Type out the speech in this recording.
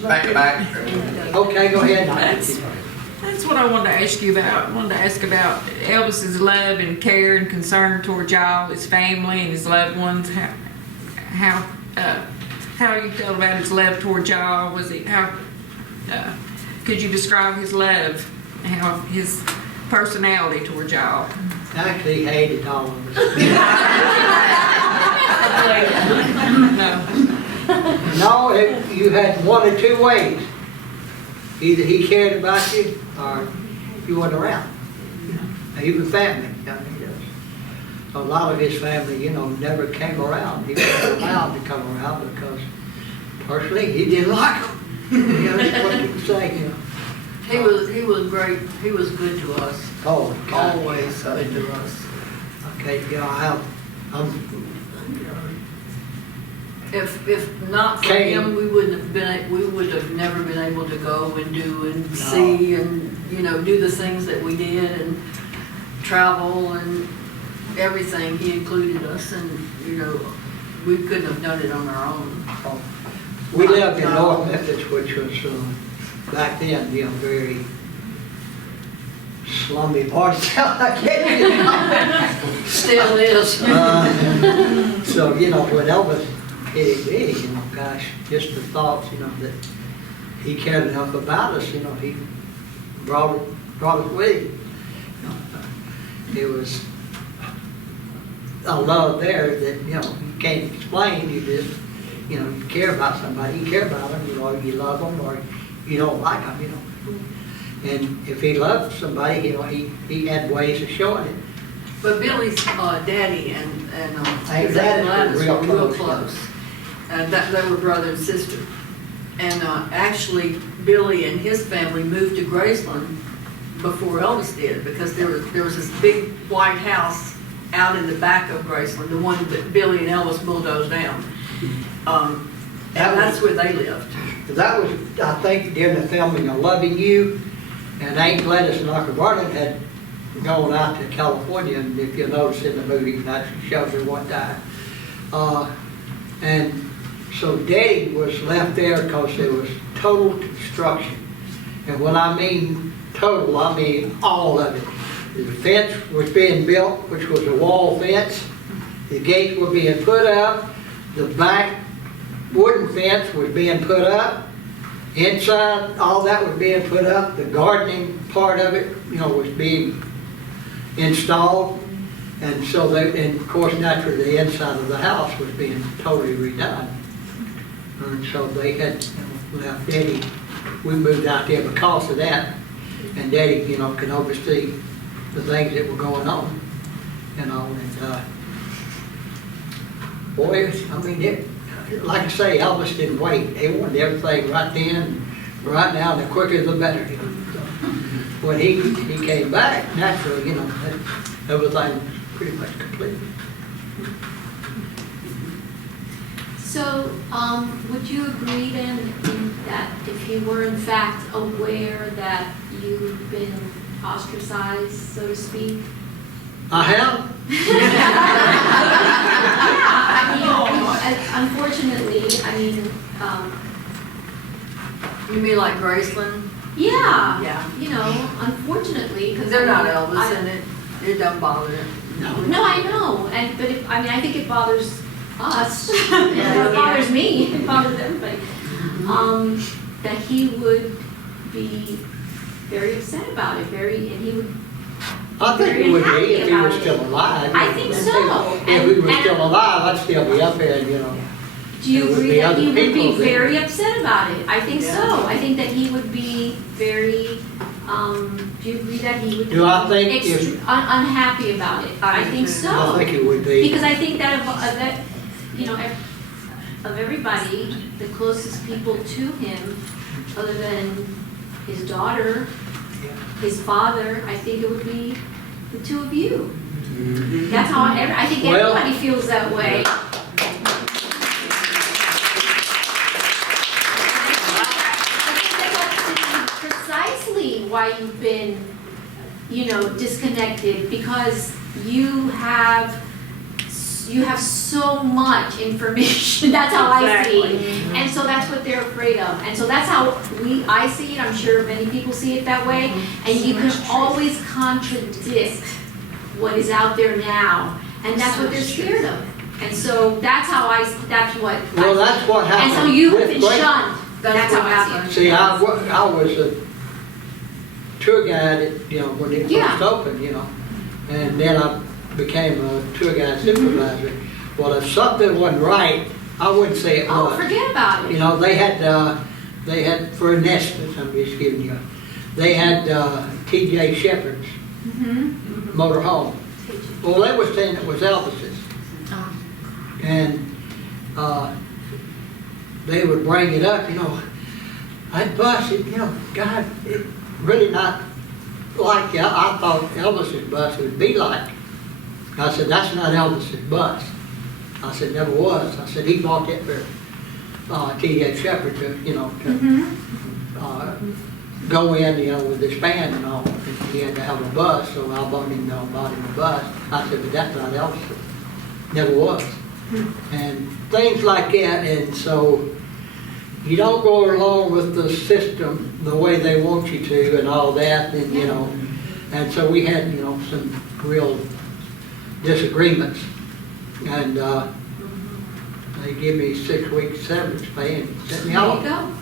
Back to back. Okay, go ahead. That's what I wanted to ask you about. I wanted to ask about Elvis's love and care and concern toward y'all, his family and his loved ones. How you felt about his love toward y'all? Could you describe his love? How his personality toward y'all? Actually, he hated all of us. No, you had one or two ways. Either he cared about you or you weren't around. Even family. A lot of his family, never came around. He wasn't allowed to come around because personally he didn't like them. That's what you say, He was great. He was good to us. Oh, God. Always good to us. Okay, If not for him, we would have never been able to go and do and see and do the things that we did and travel and everything. He included us, and we couldn't have done it on our own. we lived in North Memphis, which was back then, very slummy part of town, I guess. Still is. So, when Elvis hit me, gosh, just the thoughts, that he cared enough about us, he brought us with him. It was a love there that, you can't explain. You just, you care about somebody, you care about them, you love them or you don't like them, And if he loved somebody, he had ways of showing it. But Billy's daddy and his daddy Gladys was were real real close, close. And they were brother and sister. And actually, Billy and his family moved to Graceland before Elvis did, because there was this big white house out in the back of Graceland, the one that Billy and Elvis bulldozed down. And that's where they lived. That was, I think, during the filming of Loving You, and Aunt Gladys and Uncle Vernon had gone out to California, and if you'll notice in the movie, that shows her one time. And so Daddy was left there because there was total construction. And when I mean total, I mean all of it. The fence was being built, which was a wall fence. The gates were being put up. The back wooden fence was being put up. Inside, all that was being put up. The gardening part of it, was being installed. And so and of course, naturally, the inside of the house was being totally redone. And so they had left Daddy. We moved out there because of that. And Daddy, could oversee the things that were going on, and boy, like I say, Elvis didn't wait. He wanted everything right then, right now, the quicker the better. When he came back, naturally, everything was pretty much complete. So, would you agree then that if he were in fact aware that you've been ostracized, so to speak? I have. Yeah, unfortunately, You mean like Graceland? yeah. Yeah. Unfortunately, because They're not Elvis, and it doesn't bother them. No, I know, but I think it bothers us. Yeah. It bothers me. It bothers everybody. That he would be very upset about it. And he would. I think it would be if he was still alive. I think so. If he was still alive, I'd still be up there, Do you There would agree be that other he would be people that- very upset about it? I think Yeah. so. I think that he would be very. Do you agree that he would Do I think be unhappy about it? I think so. I think it would be. Because I think that of everybody, the closest people to him, other than his daughter, his father, I think it would be the two of you. That's how I think everybody feels that way. Precisely why you've been, disconnected, because you have you have so much information. That's how I see it. Exactly. And so that's what they're afraid of. And so that's how I see it. I'm sure many people see it that way. And you can always contradict what is out there now. And that's what they're scared of. And so that's how that's what. Well, that's what happened. And so you've with been Grace. shunned. That's how what I see happened. it. See, I was a tour guide, when it Yeah. first opened, and then I became a tour guide supervisor. Well, if something wasn't right, I wouldn't say it Oh, was. forget about it. They had, for an instance, I'm just giving you, they had T.J. Shepherd's Mm-hmm. motor home. Well, they were saying it was Elvis's. And they would bring it up, I'd bus it, God, it really not like, I thought Elvis's bus would be like. I said, that's not Elvis's bus. I said, never was. I said, he bought it for T.J. Shepherd to, go in, with his band and all. And he had to have a bus, so I bought him a bus. I said, but that's not Elvis's. Never was. And things like that, and so you don't go along with the system the way they want you to and all that, and and so we had, some real disagreements, and they give me 6 weeks severance pay and set me There you off. go.